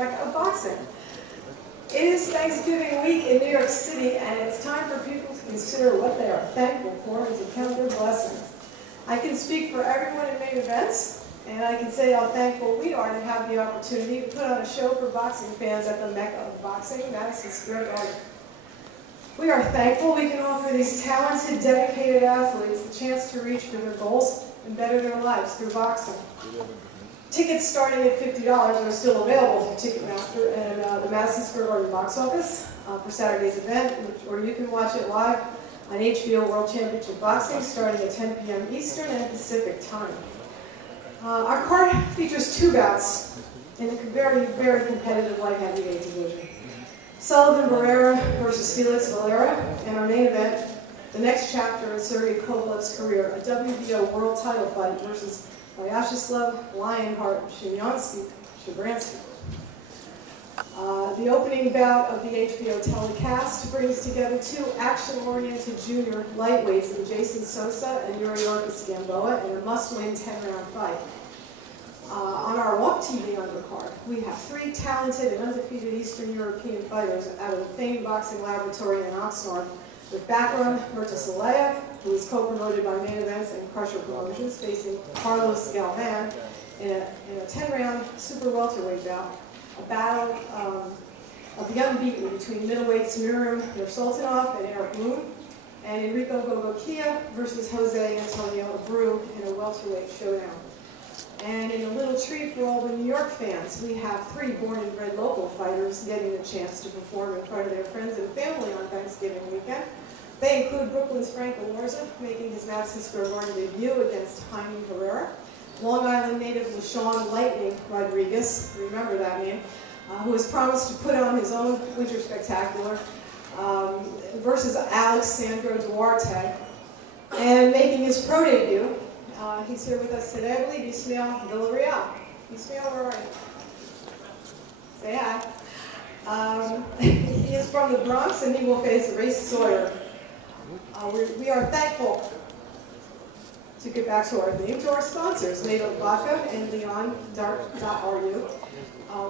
mecca of boxing. It is Thanksgiving week in New York City, and it's time for people to consider what they are thankful for and to count their blessings. I can speak for everyone in main events, and I can say how thankful we are to have the opportunity to put on a show for boxing fans at the mecca of boxing, Madison Square Garden. We are thankful we can offer these talented, dedicated athletes the chance to reach for their goals and better their lives through boxing. Tickets starting at $50 are still available through Ticketmaster and the Madison Square Garden box office for Saturday's event, or you can watch it live on HBO World Championship Boxing starting at 10 p.m. Eastern and Pacific time. Our card features two bouts in a very, very competitive light heavyweight division. Sullivan Barrera versus Felix Valera, and our main event, the next chapter in Sergey Kovalev's career, a WBO world title fight versus Vyacheslav Lionheart Shabranskyy. The opening bout of the HBO telecast brings together two action-oriented junior lightweights in Jason Sosa and Yuriorkis Gamboa in a must-win 10-round fight. On our off-TV undercard, we have three talented and undefeated Eastern European fighters out of the famed boxing laboratory in Oxnard, with Bakram Murtasalayev, who is co-promoted by Main Events and Crusher Promotions, facing Carlos Galvan in a 10-round super welterweight bout, a battle of the unbeaten between middleweights Miriam Nursultanov and Eric Moon, and Enrico Gogokia versus Jose Antonio Abreu in a welterweight showdown. And in a little treat for all the New York fans, we have three born and bred local fighters getting the chance to perform in front of their friends and family on Thanksgiving weekend. They include Brooklyn's Frank Alorza, making his Madison Square Garden debut against Jaime Herrera, Long Island native LaShawn Lightning Rodriguez, remember that name, who has promised to put on his own Winter Spectacular, versus Alex Sandro Duarte, and making his pro debut. He's here with us today, I believe, Ismael Villarreal. Ismael, where are you? Say hi. He is from the Bronx, and he will face Ray Sawyer. We are thankful to get back to our theme, to our sponsors, Nato Vodka and Leon.ru.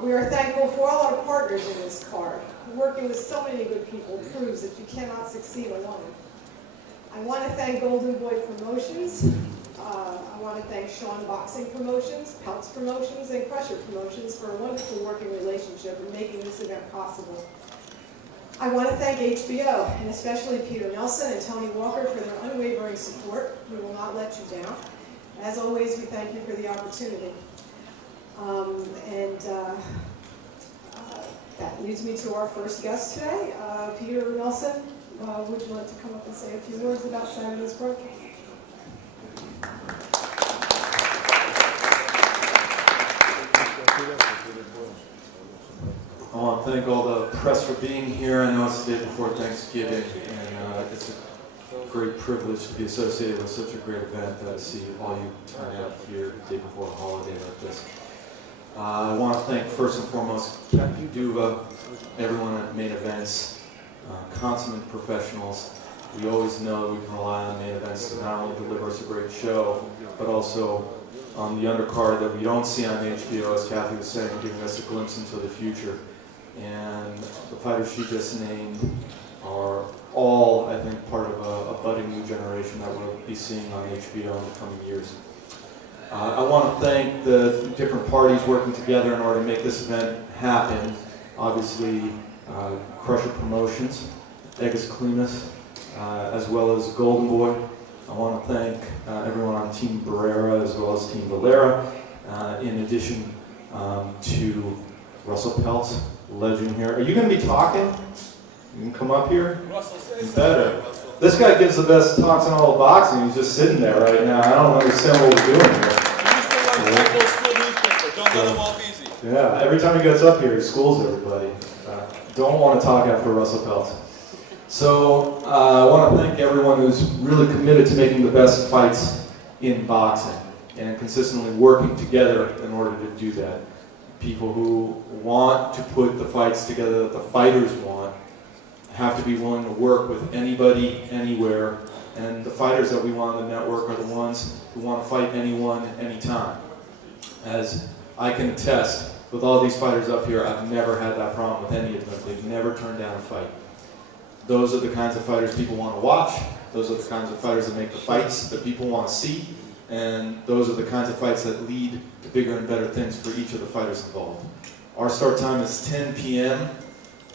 We are thankful for all our partners in this card. Working with so many good people proves that you cannot succeed alone. I want to thank Golden Boy Promotions. I want to thank Sean Boxing Promotions, Peltz Promotions, and Crusher Promotions for a wonderful working relationship in making this event possible. I want to thank HBO, and especially Peter Nelson and Tony Walker for their unwavering support. We will not let you down. As always, we thank you for the opportunity. That leads me to our first guest today, Peter Nelson. Would you like to come up and say a few words about Saturday's broadcast? I want to thank all the press for being here. I know it's the day before Thanksgiving, and it's a great privilege to be associated with such a great event, to see all you turn out here the day before a holiday like this. I want to thank first and foremost Captain Duva, everyone at Main Events, consummate professionals. We always know we can rely on Main Events to not only deliver us a great show, but also on the undercard that we don't see on HBO, as Kathy was saying, giving us a glimpse into the future. And the fighters she just named are all, I think, part of a budding new generation that we'll be seeing on HBO in the coming years. I want to thank the different parties working together in order to make this event happen. Obviously, Crusher Promotions, Egas Klimas, as well as Golden Boy. I want to thank everyone on Team Barrera as well as Team Valera, in addition to Russell Peltz, legend here. Are you going to be talking? You can come up here? You better. This guy gives the best talks in all of boxing. He's just sitting there right now. I don't understand what we're doing here. Don't let him off easy. Yeah, every time he gets up here, he schools everybody. Don't want to talk after Russell Peltz. So I want to thank everyone who's really committed to making the best fights in boxing and consistently working together in order to do that. People who want to put the fights together that the fighters want have to be willing to work with anybody, anywhere, and the fighters that we want on the network are the ones who want to fight anyone, anytime. As I can attest, with all these fighters up here, I've never had that problem with any of them. They've never turned down a fight. Those are the kinds of fighters people want to watch. Those are the kinds of fighters that make the fights that people want to see. And those are the kinds of fights that lead to bigger and better things for each of the fighters involved. Our start time is 10 p.m.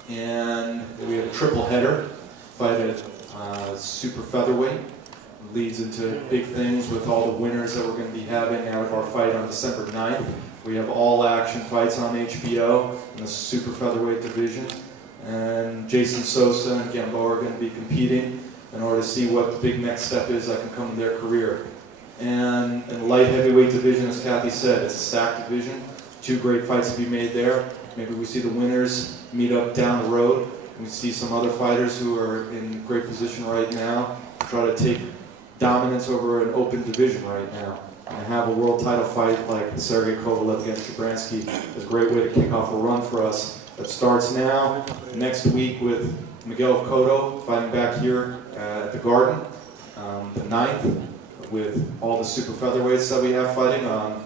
and we have a triple header. Fight at super featherweight. Leads into big things with all the winners that we're going to be having out of our fight on December 9th. We have all action fights on HBO in the super featherweight division. And Jason Sosa and Gamboa are going to be competing in order to see what the big next step is that can come in their career. And in the light heavyweight division, as Kathy said, it's a stacked division. 2 great fights to be made there. Maybe we see the winners meet up down the road. We see some other fighters who are in great position right now try to take dominance over an open division right now. And have a world title fight like Sergey Kovalev against Shabranskyy is a great way to kick off a run for us. That starts now, next week with Miguel Cotto fighting back here at the Garden, the 9th, with all the super featherweights that we have fighting on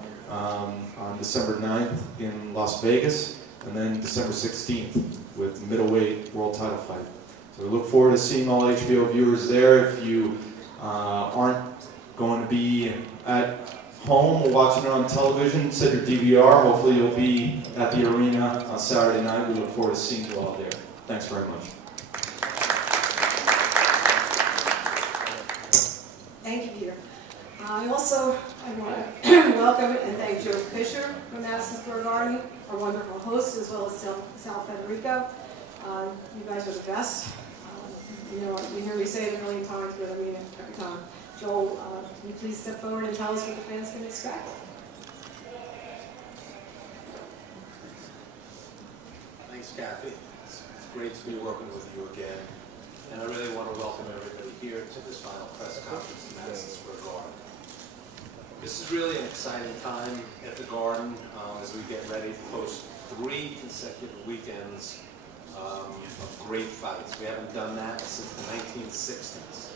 December 9th in Las Vegas, and then December 16th with middleweight world title fight. So we look forward to seeing all HBO viewers there. If you aren't going to be at home or watching it on television, set your DVR. Hopefully you'll be at the arena on Saturday night. We look forward to seeing you all there. Thanks very much. Thank you, Peter. I want to welcome and thank Joe Fisher from Madison Square Garden, our wonderful host, as well as Sal Federico. You guys are the best. You know, you hear me say it a million times, but I mean it every time. Joel, can you please step forward and tell us what the fans can expect? Thanks, Kathy. It's great to be working with you again. And I really want to welcome everybody here to this final press conference in Madison Square Garden. This is really an exciting time at the Garden as we get ready to host 3 consecutive weekends of great fights. We haven't done that since the 1960s.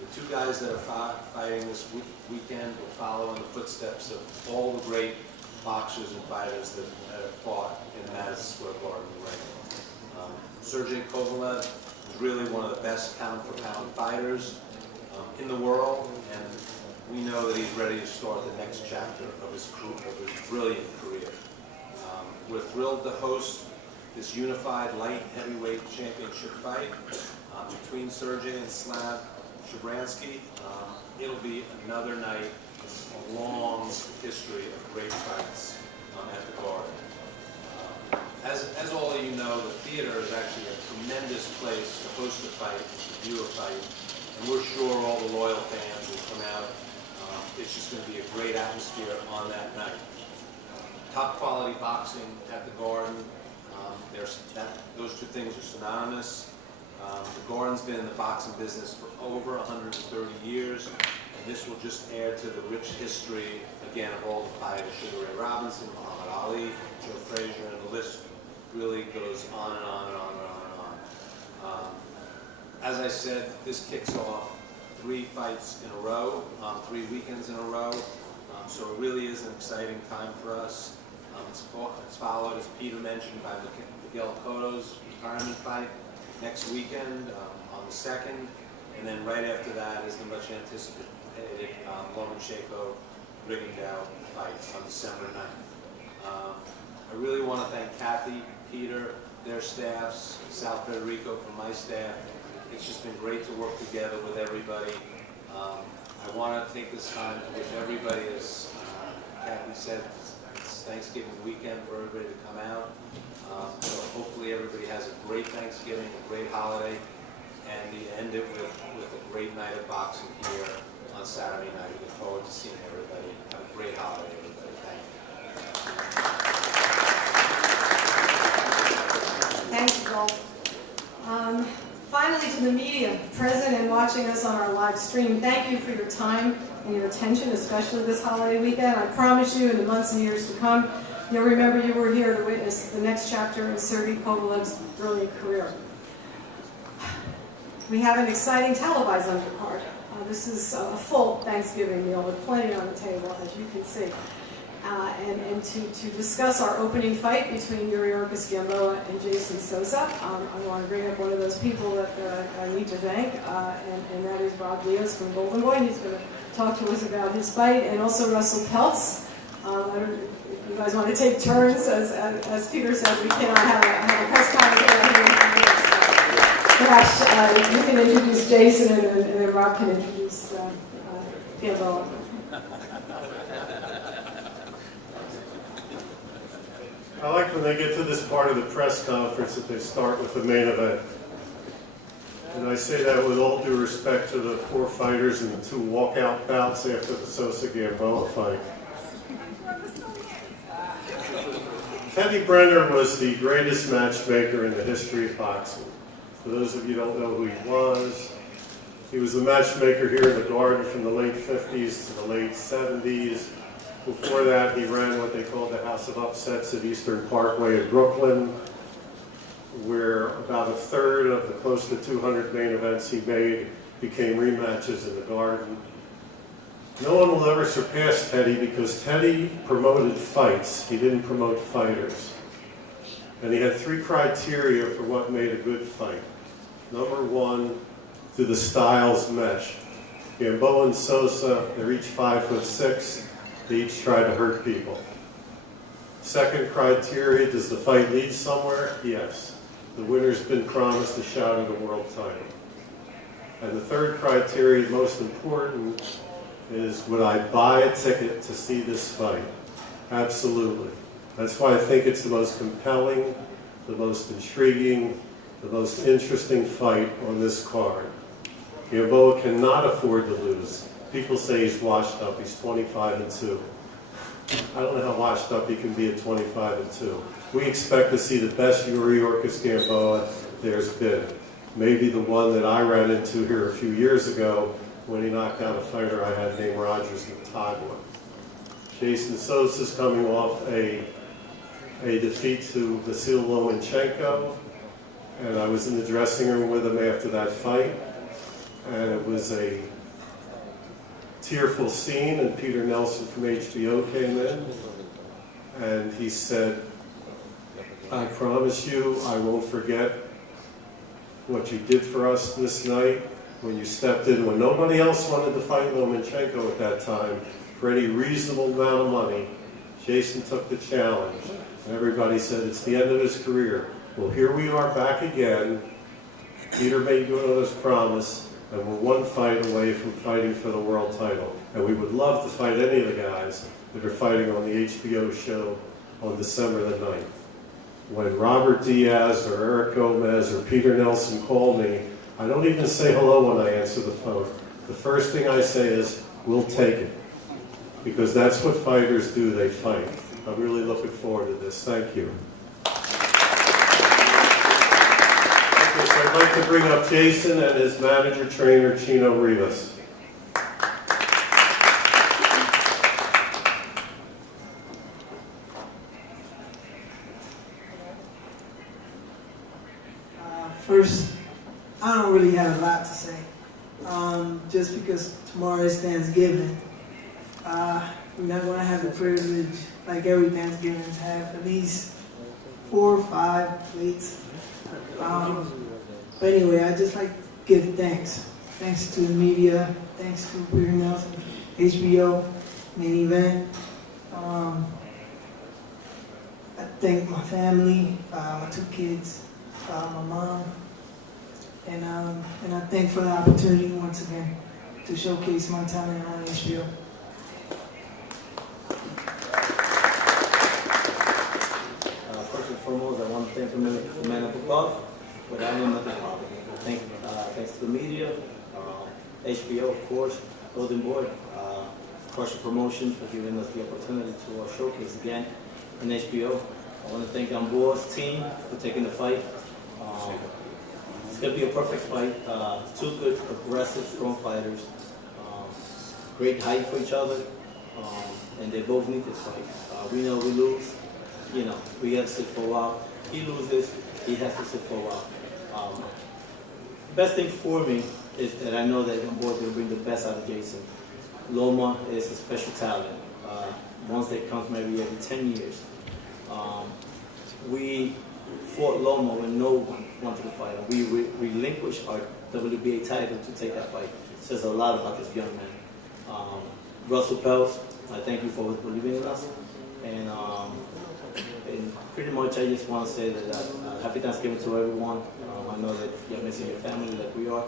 The 2 guys that are fighting this weekend will follow in the footsteps of all the great boxers and fighters that have fought in Madison Square Garden ring. Sergey Kovalev is really one of the best pound-for-pound fighters in the world, and we know that he's ready to start the next chapter of his brilliant career. We're thrilled to host this unified light heavyweight championship fight between Sergey and Shabranskyy. It'll be another night of a long history of great fights at the Garden. As all of you know, the theater is actually a tremendous place to host a fight, to view a fight, and we're sure all the loyal fans will come out. It's just going to be a great atmosphere on that night. Top quality boxing at the Garden. Those 2 things are synonymous. The Garden's been in the boxing business for over 130 years, and this will just add to the rich history, again, of all the fighters: Sugar Ray Robinson, Muhammad Ali, Joe Frazier, and the list really goes on and on and on and on and on. As I said, this kicks off 3 fights in a row, 3 weekends in a row, so it really is an exciting time for us. It's followed, as Peter mentioned, by Miguel Cotto's retirement fight next weekend on the 2nd, and then right after that is the much anticipated Lomachenko Rigondeaux fight on December 9th. I really want to thank Kathy, Peter, their staffs, Sal Federico from my staff. It's just been great to work together with everybody. I want to take this time to wish everybody, as Kathy said, it's Thanksgiving weekend for everybody to come out. So hopefully everybody has a great Thanksgiving, a great holiday, and we end it with a great night of boxing here on Saturday night. We look forward to seeing everybody. Have a great holiday, everybody. Thank you. Thank you, Joel. Finally, to the media present and watching us on our live stream, thank you for your time and your attention, especially this holiday weekend. I promise you, in the months and years to come, you'll remember you were here to witness the next chapter of Sergey Kovalev's brilliant career. We have an exciting televised undercard. This is a full Thanksgiving meal with plenty on the table, as you can see. and to discuss our opening fight between Yuri Gamboa and Jason Sosa. I want to bring up one of those people that I need to thank, and that is Rob Leos from Golden Boy. He's going to talk to us about his fight, and also Russell Peltz. I don't know if you guys want to take turns. As Peter said, we cannot have a press conference. Perhaps you can introduce Jason, and then Rob can introduce Gamboa. I like when they get to this part of the press conference that they start with the main event. And I say that with all due respect to the 4 fighters and the 2 walkout bouts after the Sosa-Gamboa fight. Teddy Brenner was the greatest matchmaker in the history of boxing. For those of you who don't know who he was the matchmaker here in the Garden from the late 50s to the late 70s. Before that, he ran what they called the House of Upsets at Eastern Parkway in Brooklyn, where about a third of the close to 200 main events he made became rematches in the Garden. No one will ever surpass Teddy because Teddy promoted fights. He didn't promote fighters. And he had 3 criteria for what made a good fight. Number 1, do the styles mesh? Gamboa and Sosa, they're each 5'6". They each try to hurt people. Second criteria, does the fight lead somewhere? Yes. The winner's been promised a shot at a world title. And the third criteria, most important, is would I buy a ticket to see this fight? Absolutely. That's why I think it's the most compelling, the most intriguing, the most interesting fight on this card. Gamboa cannot afford to lose. People say he's washed up. He's 25-2. I don't know how washed up he can be at 25-2. We expect to see the best Yuri Gamboa there's been. Maybe the one that I ran into here a few years ago when he knocked out a fighter I had named Rogers Matagua. Jason Sosa's coming off a defeat to Vasil Lomachenko, and I was in the dressing room with him after that fight, and it was a tearful scene, and Peter Nelson from HBO came in, and he said, I promise you I won't forget what you did for us this night when you stepped in when nobody else wanted to fight Lomachenko at that time for any reasonable amount of money. Jason took the challenge, and everybody said it's the end of his career. Well, here we are back again. Peter made good on his promise, and we're 1 fight away from fighting for the world title. And we would love to fight any of the guys that are fighting on the HBO show on December the 9th. When Robert Diaz or Eric Gomez or Peter Nelson call me, I don't even say hello when I answer the phone. The first thing I say is, we'll take it. Because that's what fighters do, they fight. I'm really looking forward to this. Thank you. So I'd like to bring up Jason and his manager trainer, Chino Rivas. First, I don't really have a lot to say. Just because tomorrow is Thanksgiving, we're not going to have the privilege, like every Thanksgiving, to have at least 4 or 5 plates. But anyway, I just like to give thanks. Thanks to the media, thanks to Peter Nelson, HBO, main event. I thank my family, my 2 kids, my mom, and I thank for the opportunity once again to showcase my talent on HBO. First and foremost, I want to thank the man up above, but I am at the bottom. Thanks to the media, HBO, of course, Golden Boy, Crush Promotion for giving us the opportunity to showcase again in HBO. I want to thank Gamboa's team for taking the fight. It's going to be a perfect fight. 2 good, aggressive, strong fighters. Great height for each other, and they both need this fight. We know we lose. You know, we have to sit for a while. He loses, he has to sit for a while. Best thing for me is that I know that Gamboa is going to bring the best out of Jason. Loma is a special talent. Once once that comes maybe every 10 years. We fought Lomo and no one wanted to fight. We relinquished our WBA title to take that fight. It says a lot about this young man. Russell Pels, I thank you for believing in us. And pretty much I just want to say that happy Thanksgiving to everyone. I know that you're missing your family like we are.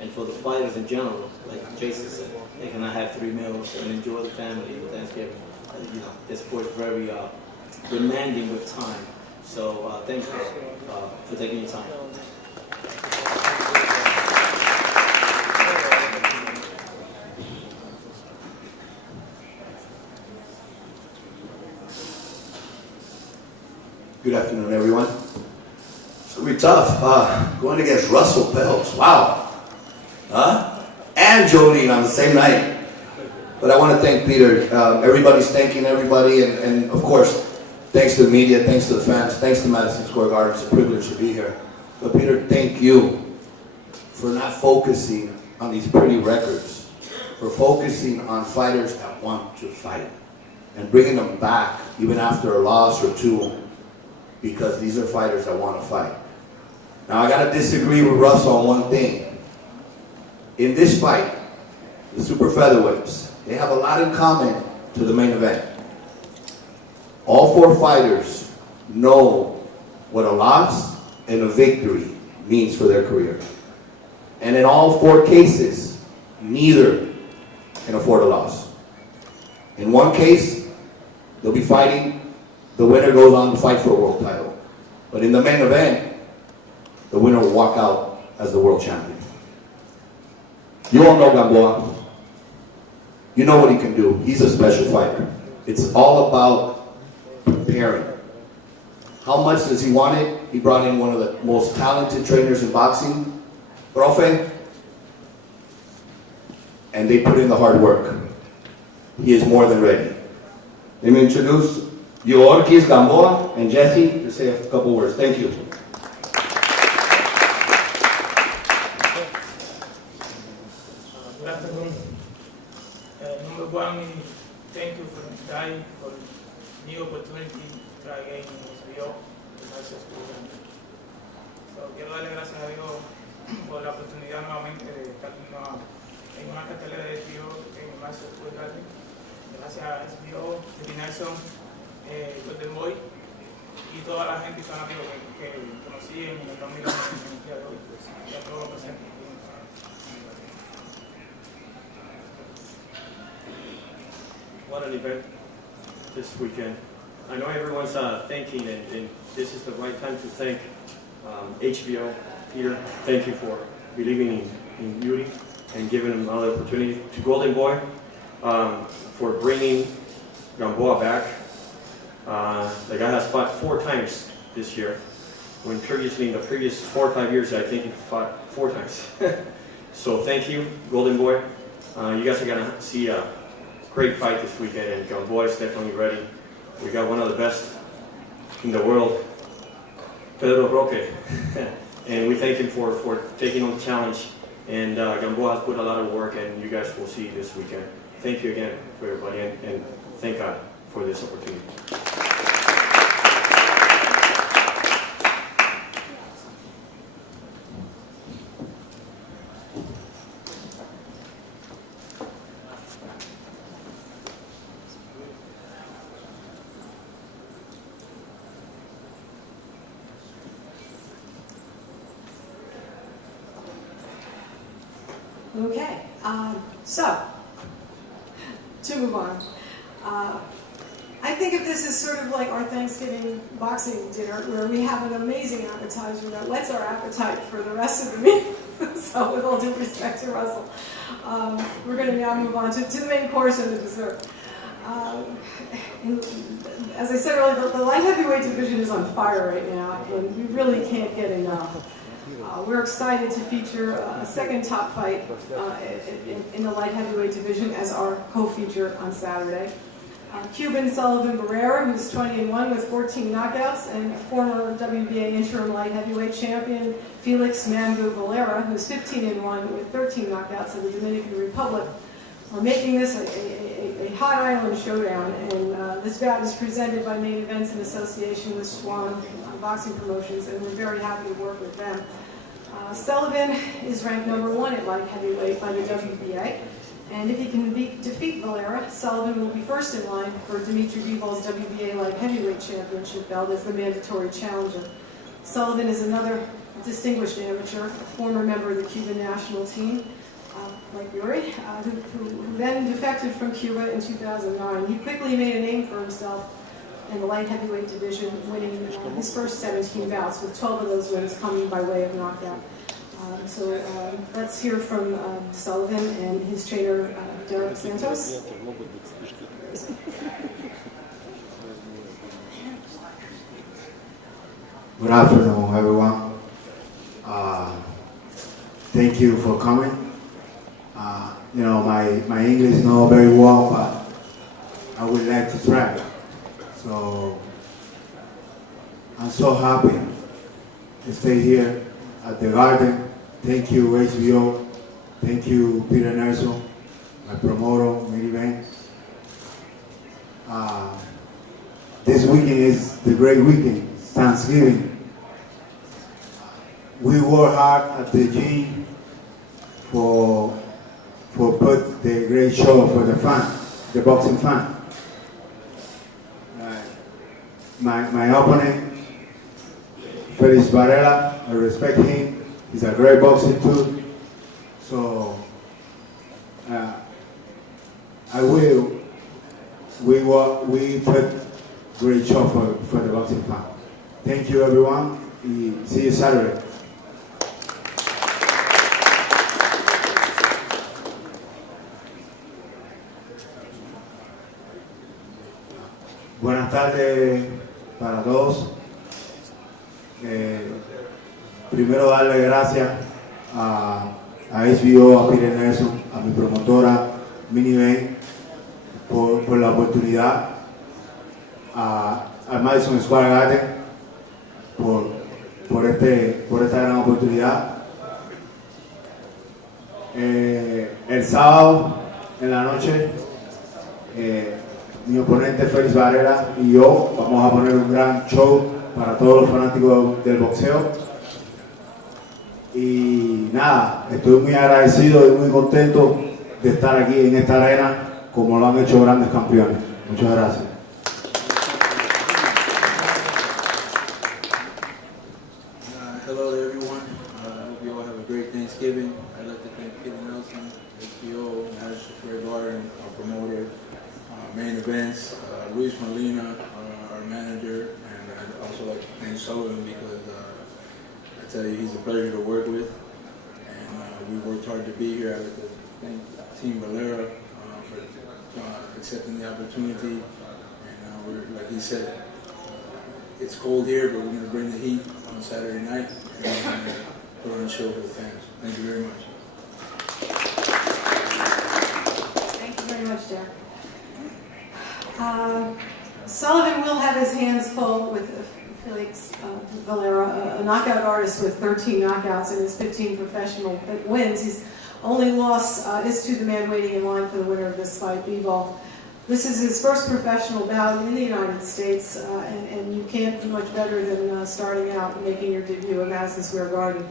And for the fighters in general, like Jason said, they cannot have 3 meals and enjoy the family with Thanksgiving. This sport is very demanding with time. So thank you for taking your time. Good afternoon, everyone. It's going to be tough. Going against Russell Pels. Wow. And Jolene on the same night. But I want to thank Peter. Everybody's thanking everybody. And of course, thanks to the media, thanks to the fans, thanks to Madison Square Garden. It's a privilege to be here. But Peter, thank you for not focusing on these pretty records. For focusing on fighters that want to fight. And bringing them back even after a loss or two. Because these are fighters that want to fight. Now I got to disagree with Russell on one thing. In this fight, the super featherweights, they have a lot in common to the main event. All 4 fighters know what a loss and a victory means for their career. And in all 4 cases, neither can afford a loss. In one case, they'll be fighting, the winner goes on to fight for a world title. But in the main event, the winner will walk out as the world champion. You all know Gamboa. You know what he can do. He's a special fighter. It's all about preparing. How much does he want it? He brought in one of the most talented trainers in boxing, Profe, and they put in the hard work. He is more than ready. Let me introduce Yorkis, Gamboa, and Jesse to say a couple words. Thank you. Good afternoon. Number one, thank you for Dai for new opportunity to try again in HBO. Gracias por so, quiero darle gracias a Dios por la oportunidad nuevamente de estar en una cartelera de HBO en el Madison Square Garden. Gracias a HBO, Ricky Nelson, Golden Boy y toda la gente y fanáticos que nos siguen y nos están mirando en el día de hoy. Y a todos los presentes. What an event this weekend. I know everyone's thinking, and this is the right time to thank HBO. Peter, thank you for believing in Beauty and giving him another opportunity. To Golden Boy, for bringing Gamboa back. The guy has fought 4 times this year, when previously in the previous 4 or 5 years, I think he fought 4 times. So thank you, Golden Boy. You guys are going to see a great fight this weekend, and Gamboa is definitely ready. We got one of the best in the world, Pedro Roque, and we thank him for taking on the challenge. And Gamboa has put a lot of work, and you guys will see this weekend. Thank you again for everybody, and thank God for this opportunity. Okay, so, to move on. I think of this as sort of like our Thanksgiving boxing dinner, where we have an amazing appetizer that whets our appetite for the rest of the meal. So with all due respect to Russell, we're going to now move on to the main course and the dessert. As I said earlier, the light heavyweight division is on fire right now, and we really can't get enough. We're excited to feature a second top fight in the light heavyweight division as our co-feature on Saturday. Cuban Sullivan Barrera, who's 20-1 with 14 knockouts, and former WBA interim light heavyweight champion Felix Mangu Valera, who's 15-1 with 13 knockouts in the Dominican Republic, are making this a Hot Island Showdown, and this bout is presented by Main Events in association with Swan Boxing Promotions, and we're very happy to work with them. Sullivan is ranked #1 at light heavyweight by the WBA, and if he can defeat Valera, Sullivan will be first in line for Dmitry Bivol's WBA light heavyweight championship belt as the mandatory challenger. Sullivan is another distinguished amateur, a former member of the Cuban national team, like Yuri, who then defected from Cuba in 2009. He quickly made a name for himself in the light heavyweight division, winning his first 17 bouts, with 12 of those wins coming by way of knockout. So let's hear from Sullivan and his trainer, Derek Santos. Good afternoon, everyone. Thank you for coming. You know, my English is not very well, but I would like to try. So I'm so happy to stay here at the Garden. Thank you, HBO. Thank you, Peter Nelson, my promoter, Main Event. This weekend is the great weekend, it's Thanksgiving. We work hard at the gym for put the great show for the fan, the boxing fan. My opponent, Felix Varela, I respect him. He's a great boxer too. So we put great show for the boxing fan. Thank you, everyone. See you Saturday. Buenas tardes para todos. Primero darle gracias a HBO, a Peter Nelson, a mi promotora Main Event por la oportunidad, al Madison Square Garden por esta gran oportunidad. El sábado en la noche mi oponente Félix Varela y yo vamos a poner un gran show para todos los fanáticos del boxeo. Y nada, estoy muy agradecido y muy contento de estar aquí en esta arena como lo han hecho grandes campeones. Muchas gracias. Hello to everyone. I hope you all have a great Thanksgiving. I'd like to thank Peter Nelson, HBO, Madison Square Garden, our promoter, Main Events, Luis Molina, our manager, and I'd also like to thank Sullivan because I tell you he's a pleasure to work with, and we worked hard to be here. I'd like to thank Team Valera for accepting the opportunity, and we're, like he said, it's cold here, but we're going to bring the heat on Saturday night and we're going to put on a show for the fans. Thank you very much. Thank you very much, Derek. Sullivan will have his hands full with Felix Valera, a knockout artist with 13 knockouts and his 15 professional wins. His only loss is to the man waiting in line for the winner of this fight, Bivol. This is his first professional bout in the United States, and you can't do much better than starting out and making your debut at Madison Square Garden.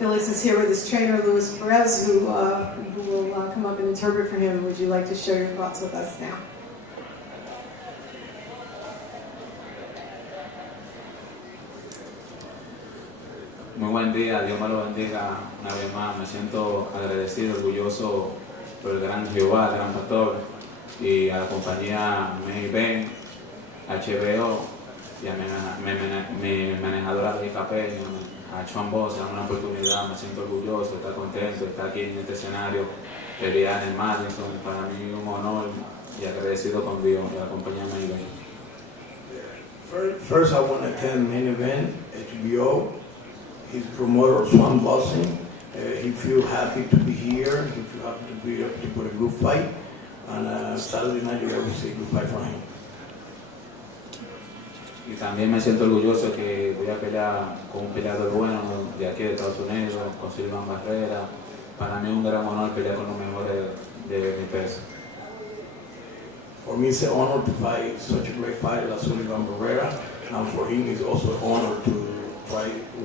Felix is here with his trainer, Luis Perez, who will come up and interpret for him. Would you like to share your thoughts with us now? Muy buen día, Dios me lo bendiga una vez más. Me siento agradecido, orgulloso por el gran Jehová, el gran pastor, y a la compañía Main Event, HBO, y a mi manejadora de IKP, a Chuan Boss, dame una oportunidad. Me siento orgulloso, estar contento, estar aquí en este escenario, pelear en el Madison. Para mí un honor y agradecido con Dios y a la compañía Main Event. First, I want to thank Main Event, HBO, his promoter, Swan Boxing. He feels happy to be here. He feels happy to be able to put a good fight. And Saturday night, you will see a good fight for him. Y también me siento orgulloso que voy a pelear con un peleador bueno de aquí de Estados Unidos, con Silvan Barrera. Para mí es un gran honor pelear con los mejores de mi peso. For me, it's an honor to fight such a great fighter like Sullivan Barrera, and for him, it's also an honor to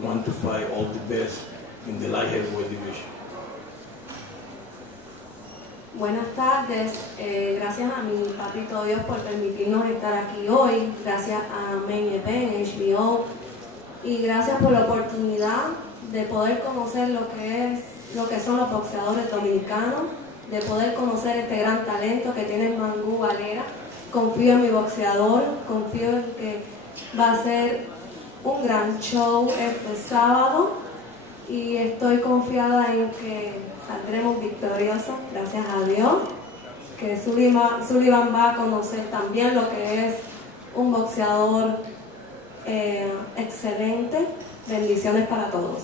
want to fight all the best in the light heavyweight division. Buenas tardes, gracias a mi papito Dios por permitirnos estar aquí hoy, gracias a Main Event, HBO, y gracias por la oportunidad de poder conocer lo que son los boxeadores dominicanos, de poder conocer este gran talento que tiene Mangú Valera. Confío en mi boxeador, confío en que va a ser un gran show este sábado y estoy confiada en que saldremos victoriosos, gracias a Dios, que Sullivan va a conocer también lo que es un boxeador excelente. Bendiciones para todos.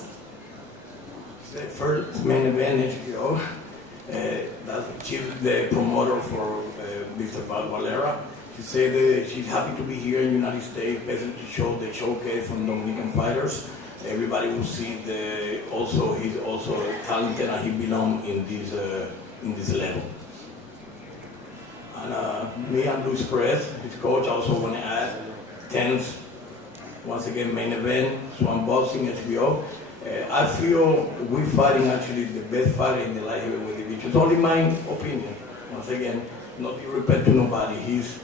The first Main Event HBO, that's the promoter for Mr. Valera. She said that she's happy to be here in the United States, basically to show the showcase from Dominican fighters. Everybody will see he's also talented and he belongs in this level. And me and Luis Perez, his coach, also want to add 10th, once again, Main Event, Swan Boxing, HBO. I feel we're fighting actually the best fighter in the light heavyweight division. It's only my opinion. Once again, not to repeat to nobody. He's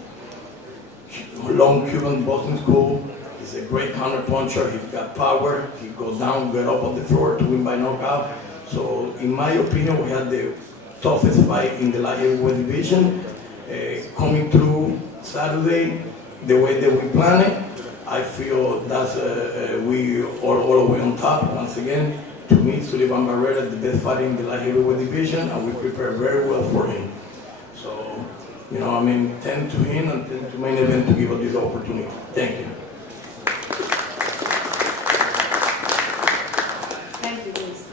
long Cuban boxing school. He's a great counter puncher. He's got power. He goes down, get up on the floor to win by knockout. So, in my opinion, we had the toughest fight in the light heavyweight division. Coming through Saturday, the way that we planned it, I feel that's we are all the way on top. Once again, to me, Sullivan Barrera, the best fighter in the light heavyweight division, and we prepare very well for him. So, 10 to him and 10 to Main Event to give us this opportunity. Thank you. Thank you, Luis.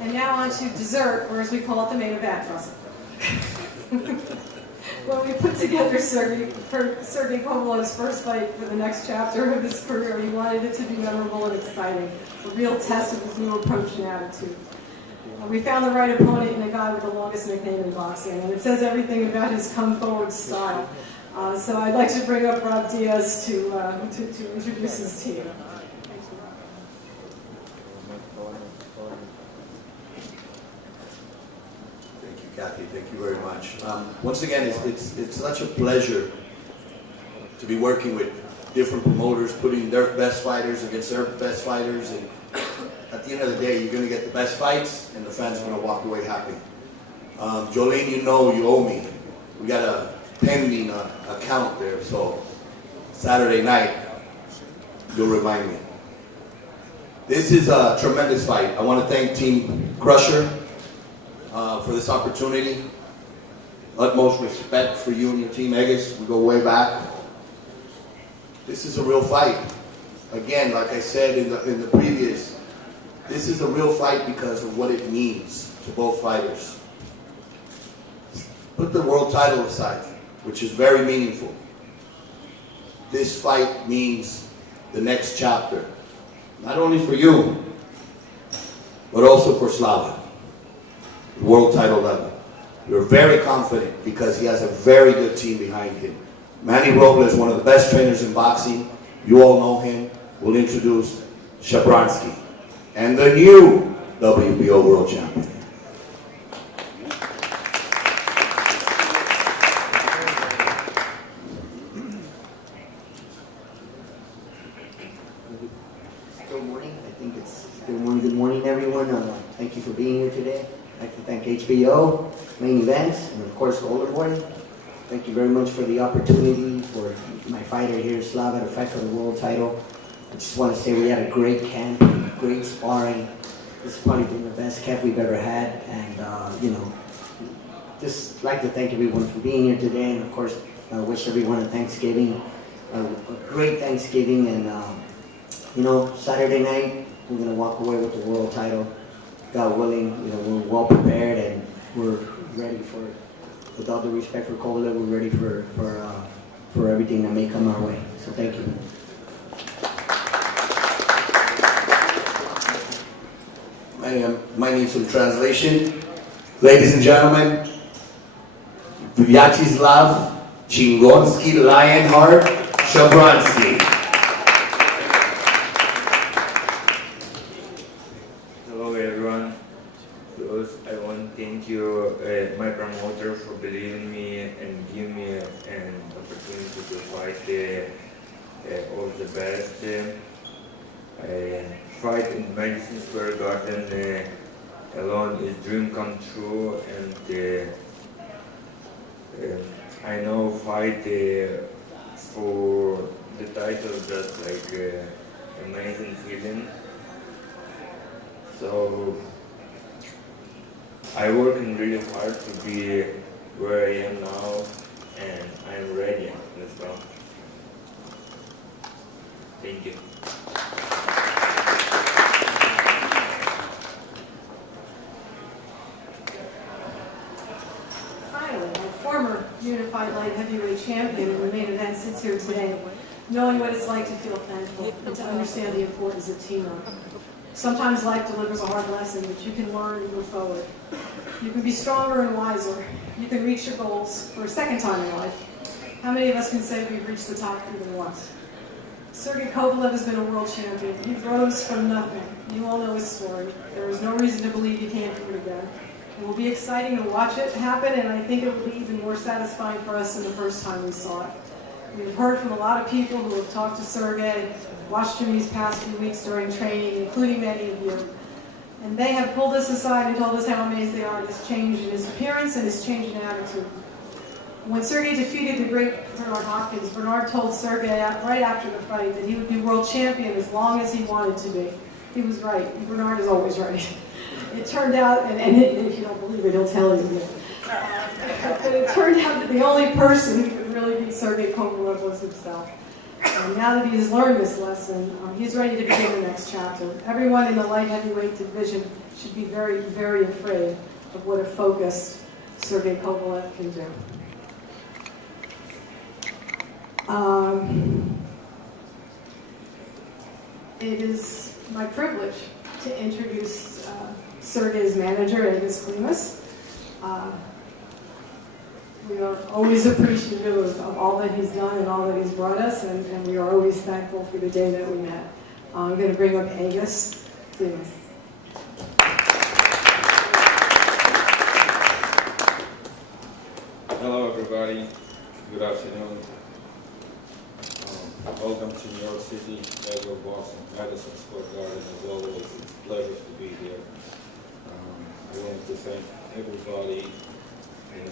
And now on to dessert, or as we call it, the main event, Russell. When we put together Sergey Kovalev's first fight for the next chapter of his career, he wanted it to be memorable and exciting, a real test of his new approach and attitude. We found the right opponent in a guy with the longest nickname in boxing, and it says everything about his come-forward style. So I'd like to bring up Rob Diaz to introduce his team. Kathy, thank you very much. Once again, it's such a pleasure to be working with different promoters, putting their best fighters against their best fighters, and at the end of the day, you're going to get the best fights, and the fans are going to walk away happy. Jolene, you owe me. We got a pending account there, so Saturday night, you'll remind me. This is a tremendous fight. I want to thank Team Crusher for this opportunity. Utmost respect for you and your team, Eggis. We go way back. This is a real fight. Again, like I said in the previous, this is a real fight because of what it means to both fighters. Put the world title aside, which is very meaningful. This fight means the next chapter, not only for you, but also for Slava. World title level. We're very confident because he has a very good team behind him. Manny Robles, one of the best trainers in boxing. You all know him. We'll introduce Shabranskyy and the new WBO world champion. Good morning. I think it's good morning. Good morning, everyone. Thank you for being here today. I'd like to thank HBO, Main Events, and of course Golden Boy. Thank you very much for the opportunity for my fighter here, Slava, to fight for the world title. I just want to say we had a great camp, great sparring. This has probably been the best camp we've ever had, and just like to thank everyone for being here today, and of course wish everyone a Thanksgiving, a great Thanksgiving, and Saturday night we're gonna walk away with the world title. God willing, we're well prepared and we're ready for it. With all the respect for Kovalev, we're ready for everything that may come our way. So thank you. Might need some translation. Ladies and gentlemen, Vyacheslav Chingonsky Lionheart Shabranskyy. Hello everyone. First, I want to thank you, my promoter, for believing in me and giving me an opportunity to fight all the best. Fight in Madison Square Garden alone is dream come true, and I know fight for the title that's like amazing feeling. So I working really hard to be where I am now, and I'm ready. Let's go. Thank you. Finally, a former unified light heavyweight champion in the main event sits here today, knowing what it's like to feel thankful and to understand the importance of teamwork. Sometimes life delivers a hard lesson that you can learn and move forward. You can be stronger and wiser. You can reach your goals for a second time in life. How many of us can say we've reached the top even once? Sergey Kovalev has been a world champion. He rose from nothing. You all know his story. There is no reason to believe he can't do it again. It will be exciting to watch it happen, and I think it will be even more satisfying for us than the first time we saw it. We've heard from a lot of people who have talked to Sergey, watched him these past few weeks during training, including many of you. And they have pulled us aside and told us how amazed they are at his change in his appearance and his change in attitude. When Sergey defeated the great Bernard Hopkins, Bernard told Sergey right after the fight that he would be world champion as long as he wanted to be. He was right. Bernard is always right. It turned out, and if you don't believe it, he'll tell you. But it turned out that the only person who could really beat Sergey Kovalev was himself. And now that he has learned this lesson, he's ready to begin the next chapter. Everyone in the light heavyweight division should be very, very afraid of what a focused Sergey Kovalev can do. It is my privilege to introduce Sergey's manager, Agus Klimas. We are always appreciative of all that he's done and all that he's brought us, and we are always thankful for the day that we met. I'm going to bring up Agus Klimas. Hello everybody, good afternoon. Welcome to New York City, Ever Boston, Madison Square Garden. As always, it's a pleasure to be here. I wanted to thank everybody. And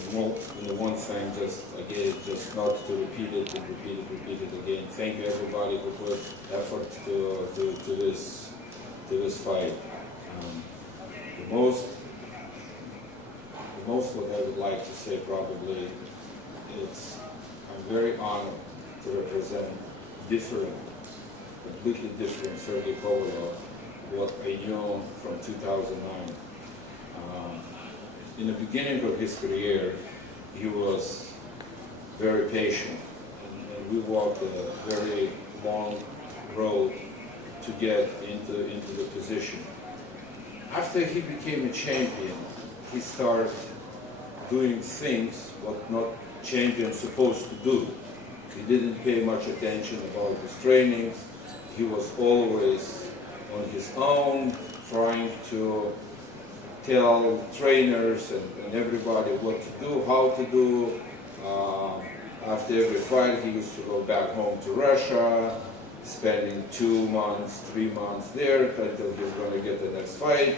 the one thing, just not to repeat it and repeat it again. Thank you everybody who put effort to this fight. The most what I would like to say probably is I'm very honored to represent completely different Sergey Kovalev, what I knew from 2009. In the beginning of his career, he was very patient, and we walked a very long road to get into the position. After he became a champion, he started doing things what not champions supposed to do. He didn't pay much attention about his trainings. He was always on his own, trying to tell trainers and everybody what to do, how to do. After every fight, he used to go back home to Russia, spending 2 months, 3 months there until he's going to get the next fight,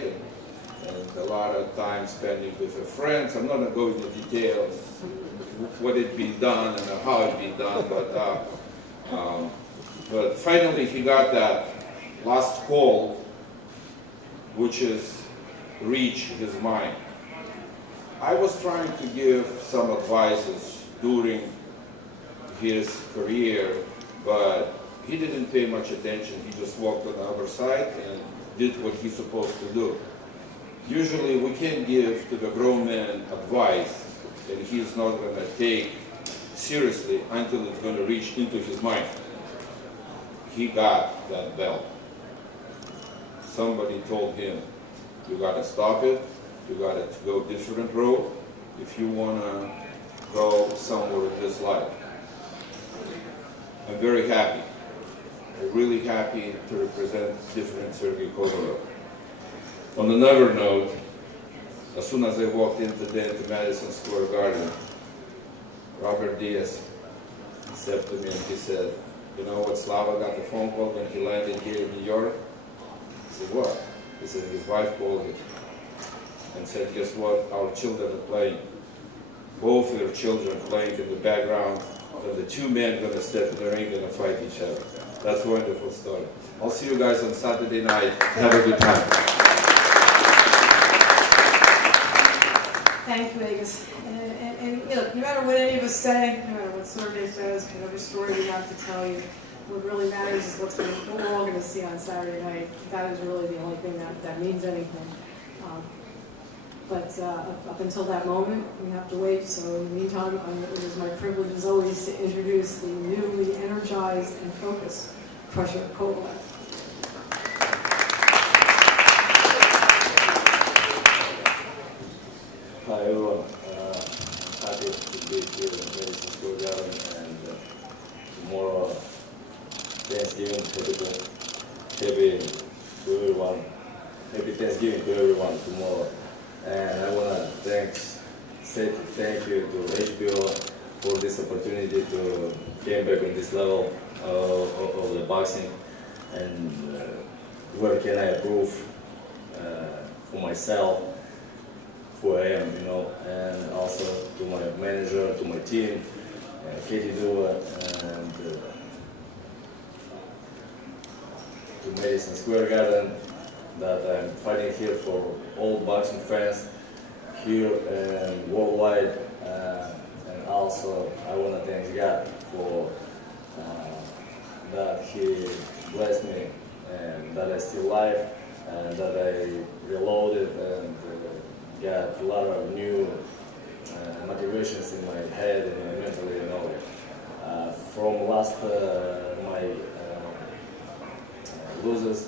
and a lot of time spending with the friends. I'm not going to go into details what it be done and how it be done, but finally he got that last call, which is reach his mind. I was trying to give some advices during his career, but he didn't pay much attention. He just walked on the other side and did what he's supposed to do. Usually we can't give to the grown man advice that he's not going to take seriously until it's going to reach into his mind. He got that belt. Somebody told him, you got to stop it, you got to go different road. If you want to go somewhere in this life. I'm very happy. I'm really happy to represent different Sergei Kovalev. On another note, as soon as I walked in today into Madison Square Garden, Robert Diaz said to me and he said, you know what, Slava got the phone call when he landed here in New York? I said, what? He said his wife called him and said, guess what, our children are playing. Both their children playing in the background, and the two men going to step in the ring and fight each other. That's a wonderful story. I'll see you guys on Saturday night. Have a good time. Thank you, Agus. And look, no matter what any of us say, no matter what Sergey says, whatever story we have to tell you, what really matters is what we're all going to see on Saturday night. That is really the only thing that means anything. But up until that moment, we have to wait. So in the meantime, it is my privilege as always to introduce the newly energized and focused Crusher Kovalev. Hi everyone, happy to be here in Madison Square Garden, and tomorrow Thanksgiving, happy to everyone, happy Thanksgiving to everyone tomorrow. And I want to say thank you to HBO for this opportunity to came back on this level of the boxing, and where can I prove for myself who I am, you know, and also to my manager, to my team, Katie Dua, and to Madison Square Garden, that I'm fighting here for all boxing fans here and worldwide, and also I want to thank God for that He blessed me and that I'm still alive and that I reloaded and got a lot of new motivations in my head and mentally, you know. From last my losses,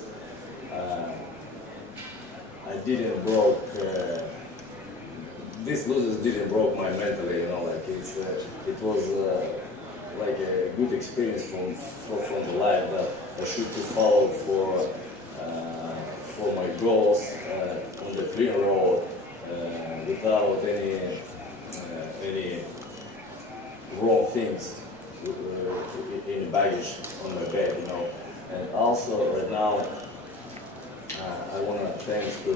I didn't broke. These losses didn't broke my mentally, you know. Like it was like a good experience from the life that I should to follow for my goals on the clean road. Without any wrong things in baggage on my back, you know. And also right now, I want to thank to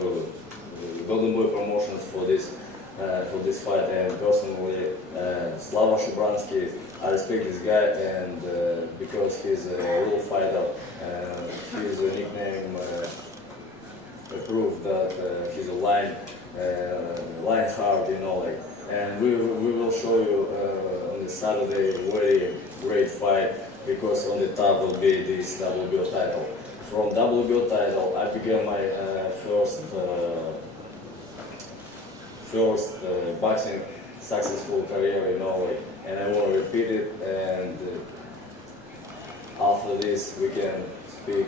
Golden Boy Promotions for this fight, and personally Slava Shabranskyy. I respect this guy, and because he's a real fighter, his nickname proved that he's a lion heart, you know, like. And we will show you on this Saturday a very great fight, because on the top will be this WBO title. From WBO title, I began my first boxing successful career, you know, like, and I want to repeat it. And after this, we can speak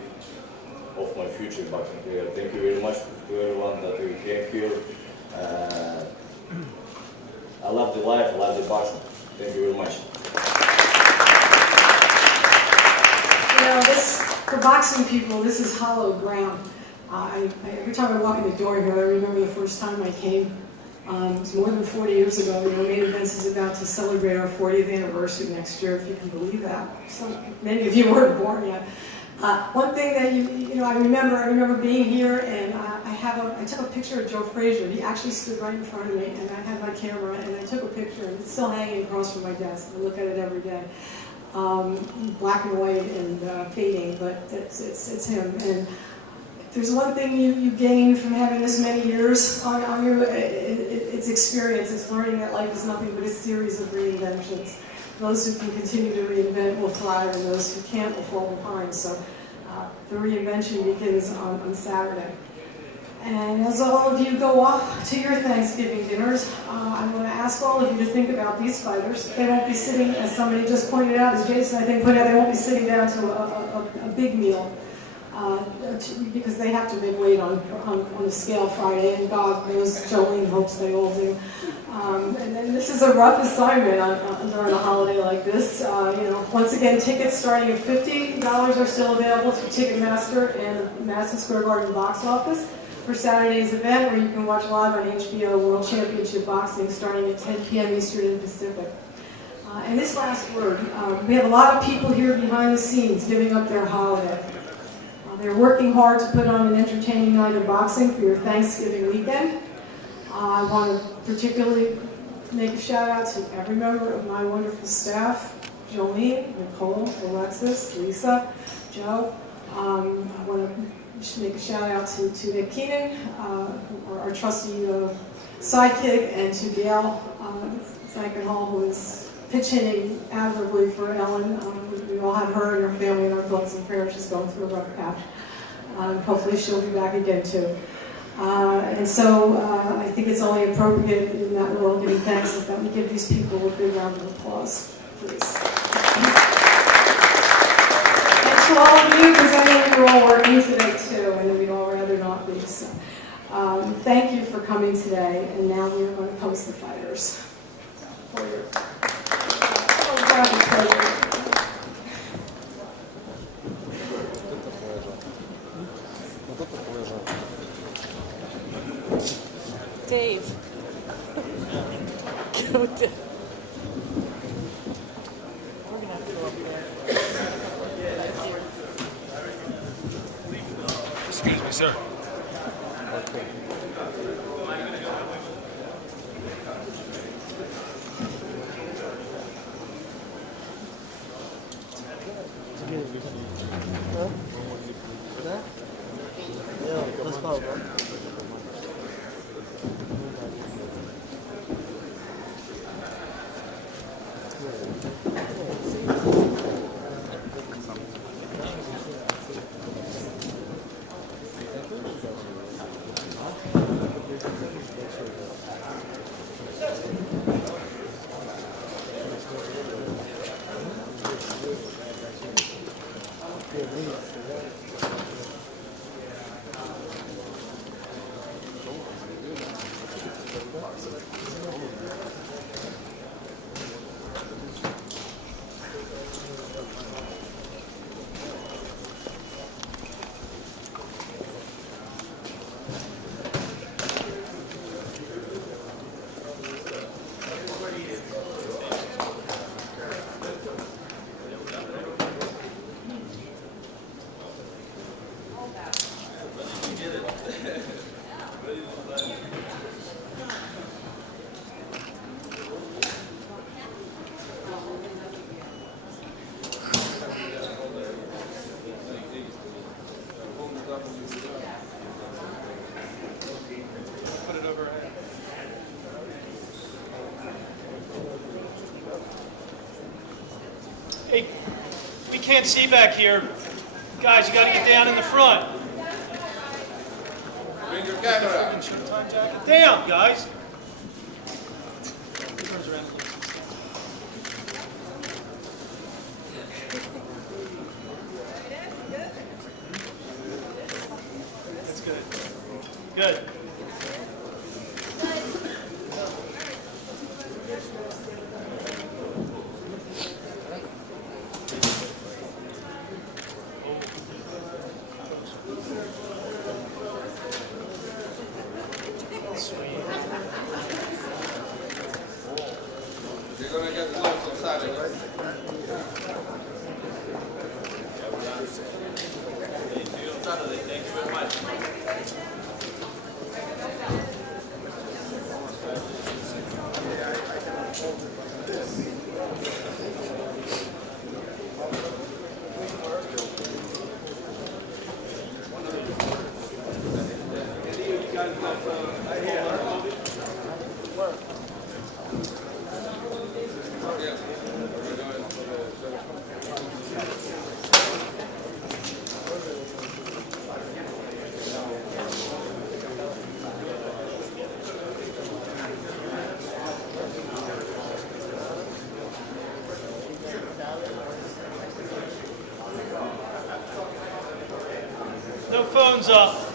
of my future boxing career. Thank you very much to everyone that we came here. I love the life, I love the boxing. Thank you very much. You know, for boxing people, this is hollow ground. Every time I walk in the door here, I remember the first time I came. It was more than 40 years ago. You know, Main Events is about to celebrate our 40th anniversary next year, if you can believe that. So many of you weren't born yet. One thing that I remember being here, and I took a picture of Joe Frazier. He actually stood right in front of me, and I had my camera, and I took a picture, and it's still hanging across from my desk. I look at it every day. Black and white and fading, but it's him. And if there's one thing you gain from having this many years on you, it's experience. It's learning that life is nothing but a series of reinventions. Those who can continue to reinvent will thrive, and those who can't will fall behind. So the reinvention begins on Saturday. And as all of you go off to your Thanksgiving dinners, I'm going to ask all of you to think about these fighters. They won't be sitting, as somebody just pointed out, as Jason I think pointed out, they won't be sitting down to a big meal. because they have to make weight on the scale Friday, and God knows Jolene hopes they all do. And then this is a rough assignment during a holiday like this. Once again, tickets starting at $50 are still available through Ticketmaster and Madison Square Garden box office for Saturday's event, where you can watch live on HBO World Championship Boxing starting at 10 p.m. Eastern and Pacific. And this last word, we have a lot of people here behind the scenes giving up their holiday. They're working hard to put on an entertaining night of boxing for your Thanksgiving weekend. I want to particularly make a shout out to every member of my wonderful staff, Jolene, Nicole, Alexis, Lisa, Joe. I want to just make a shout out to Nick Keenan, our trusty sidekick, and to Gail Frankenhall, who is pitch hitting admirably for Ellen. We all have her and her family in our thoughts and prayers. She's going through a rough patch. Hopefully she'll be back again too. And so I think it's only appropriate in that we're all giving thanks is that we give these people a big round of applause, please. And to all of you, because I know you're all working today too, and we'd all rather not be. So thank you for coming today, and now we're going to post the fighters for your pleasure. Dave. Go Dave. We're gonna have to go up there. Excuse me, sir. Hey, we can't see back here. Guys, you gotta get down in the front. Bring your camera. Down, guys. That's good. Good. You're gonna get gloves on Saturday, right? See you on Saturday. Thank you very much. No phones up.